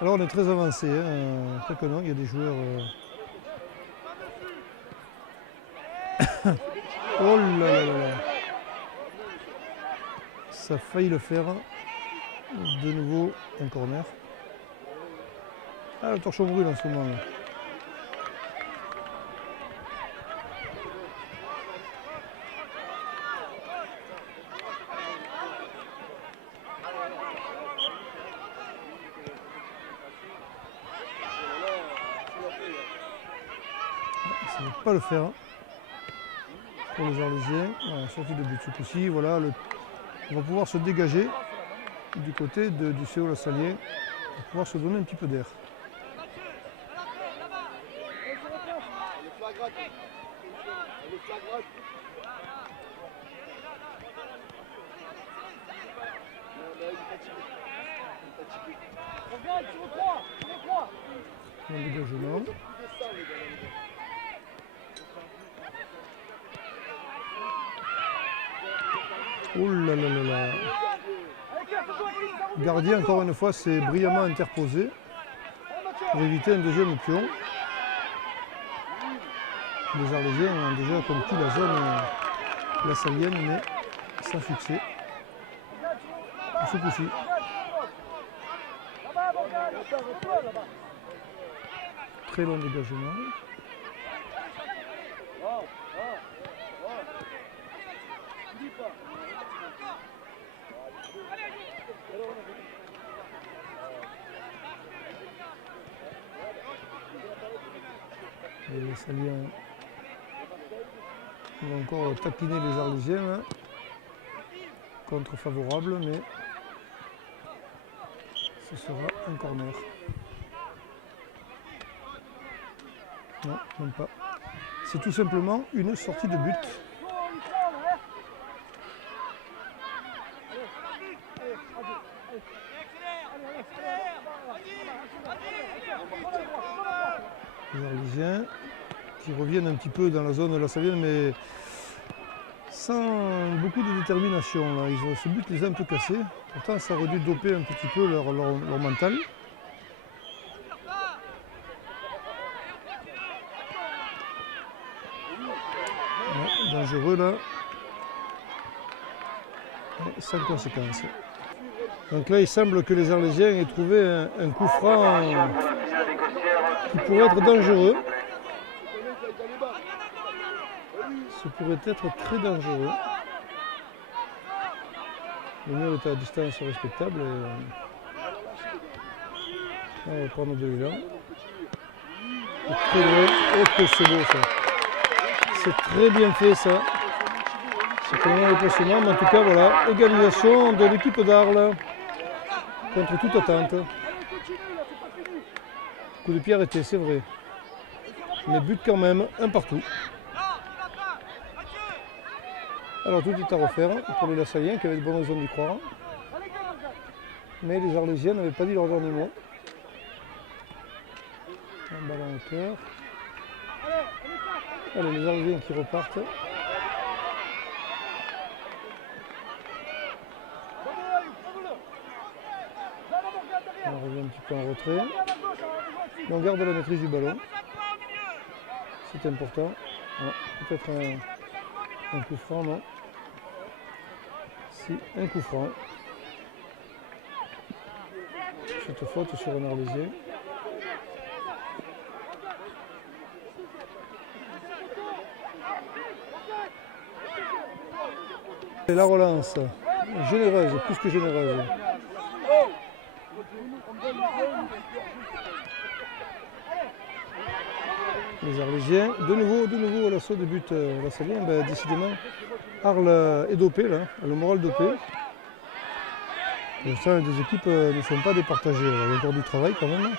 Alors on est très avancé, hein. Quelques noms, il y a des joueurs. Oh là là là là. Ça a failli le faire. De nouveau un corner. Ah, le torchon brûle en ce moment là. Ça ne va pas le faire pour les Arlésiens. Voilà, sortie de but ce coup-ci. Voilà, on va pouvoir se dégager du côté du CO Lassagnais pour pouvoir se donner un petit peu d'air. Un dégagement. Oh là là là là. Le gardien, encore une fois, s'est brillamment interposé pour éviter un deuxième pion. Les Arlésiens ont déjà conquis la zone lassalienne, mais sans succès. Ce coup-ci. Très long dégagement. Les Lassaliens vont encore taquiner les Arlésiens. Hein. Contre favorable, mais ce sera un corner. Non, même pas. C'est tout simplement une sortie de but. Les Arlésiens qui reviennent un petit peu dans la zone lassalienne, mais sans beaucoup de détermination. Là. Ils ont ce but les a un peu cassés. Pourtant, ça aurait dû doper un petit peu leur mental. Ouais, dangereux là. Mais sans conséquence. Donc là, il semble que les Arlésiens aient trouvé un coup franc qui pourrait être dangereux. Ce pourrait être très dangereux. Le mur est à distance respectable. On va prendre de l'élan. Très loin. Oh que c'est beau ça. C'est très bien fait ça. C'est quand même le placement, mais en tout cas voilà, égalisation de l'équipe d'Arles contre toute attente. Coup de pied arrêté, c'est vrai. Mais but quand même, un partout. Alors tout est à refaire pour les Lassaliens qui avaient de bonnes raisons d'y croire. Mais les Arlésiens n'avaient pas dit leur dernier mot. Un ballon en hauteur. Allez, les Arlésiens qui repartent. On revient un petit peu en retrait. On garde la maîtrise du ballon. C'est important. Peut-être un coup franc, non? Si, un coup franc. Cette faute sur un Arlésien. Et la relance, généreuse, plus que généreuse. Les Arlésiens, de nouveau à l'assaut de but lassallien. Ben, décidément, Arles est dopé, là, le moral dopé. Et ça, les équipes ne sont pas départagées. Il y a encore du travail quand même.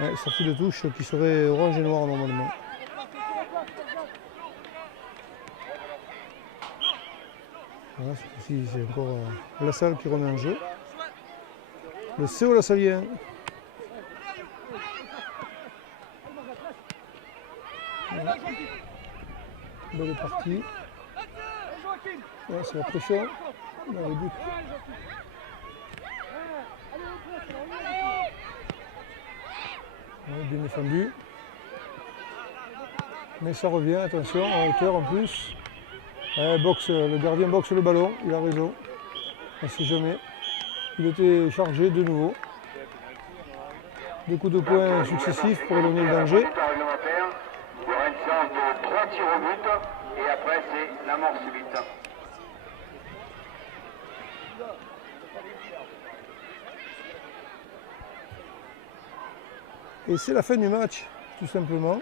Ouais, sortie de touche qui serait orange et noir normalement. Voilà, ce coup-ci, c'est encore la salle qui remet en jeu. Le CO Lassallien. Voilà. Belle partie. Ouais, c'est la pression. Dans le but. Ouais, bien défendu. Mais ça revient, attention, en hauteur en plus. Ouais, le gardien boxe le ballon, il a raison. On ne sait jamais. Il était chargé de nouveau. Des coups de poing successifs pour éloigner le danger. Il y aura une séance de 3 tirs au but et après c'est la mort subite. Et c'est la fin du match, tout simplement.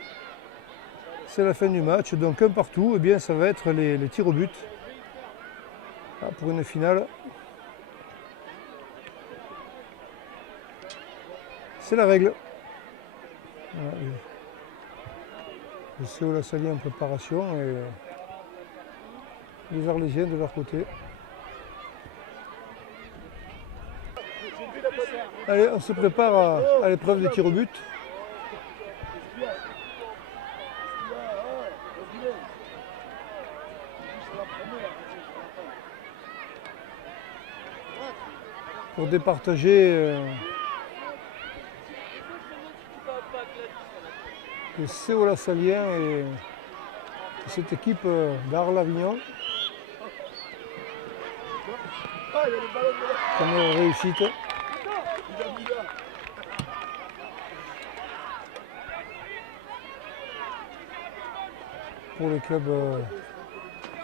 C'est la fin du match, donc un partout, et bien ça va être les tirs au but. Ah, pour une finale. C'est la règle. Voilà, le CO La Salie en préparation et les Arlésiens de leur côté. Allez, on se prépare à l'épreuve des tirs au but. Pour départager le CO La Salien et cette équipe d'Arles-Avignon. Première réussite. Pour le club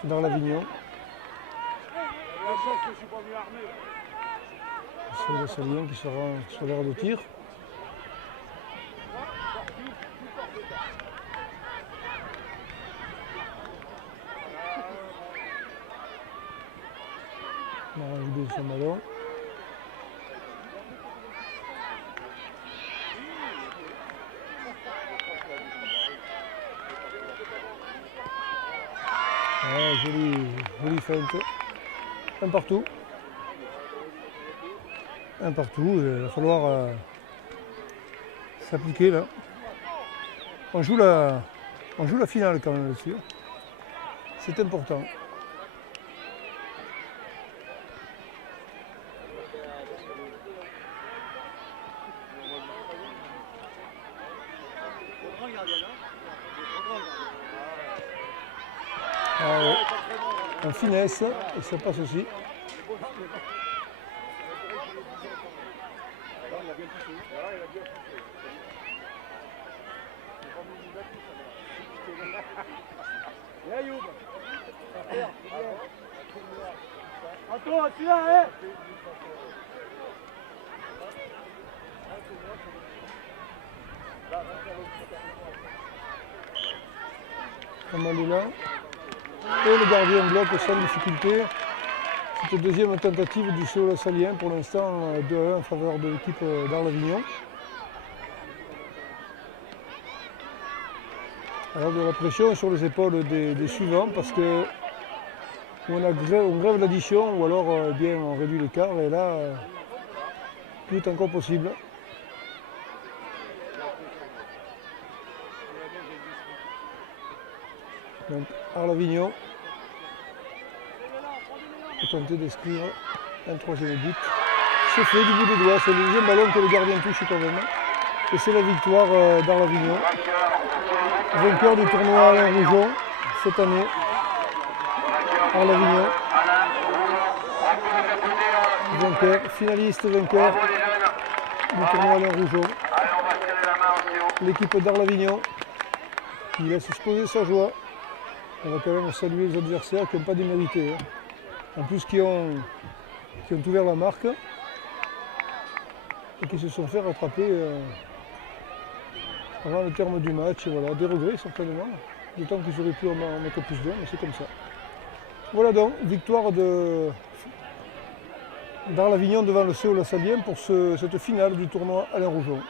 d'Arles-Avignon. C'est le Salien qui sera sur l'aire de tir. On va vider son ballon. Ouais, jolie feinte. Un partout. Un partout, il va falloir s'appliquer là. On joue la finale quand même là-dessus. C'est important. En finesse, et ça passe aussi. Pas mal de là. Et le gardien bloque sans difficulté. Cette deuxième tentative du CO La Salien, pour l'instant 2-1 en faveur de l'équipe d'Arles-Avignon. Alors de la pression sur les épaules des suivants parce que on grève l'addition ou alors bien on réduit l'écart et là tout est encore possible. Donc Arles-Avignon peut tenter d'inscrire un troisième but. C'est fait du bout des doigts, c'est le deuxième ballon que le gardien touche quand même. Et c'est la victoire d'Arles-Avignon. Vainqueur du tournoi Alain Rougeon cette année. Arles-Avignon. Vainqueur, finaliste vainqueur du tournoi Alain Rougeon. L'équipe d'Arles-Avignon qui laisse exposer sa joie. On va quand même saluer les adversaires qui n'ont pas démérité. En plus qui ont ouvert la marque et qui se sont fait rattraper avant le terme du match. Voilà, des regrets certainement. D'autant qu'ils auraient pu en mettre plus d'un, mais c'est comme ça. Voilà donc, victoire d'Arles-Avignon devant le CO La Salien pour cette finale du tournoi Alain Rougeon.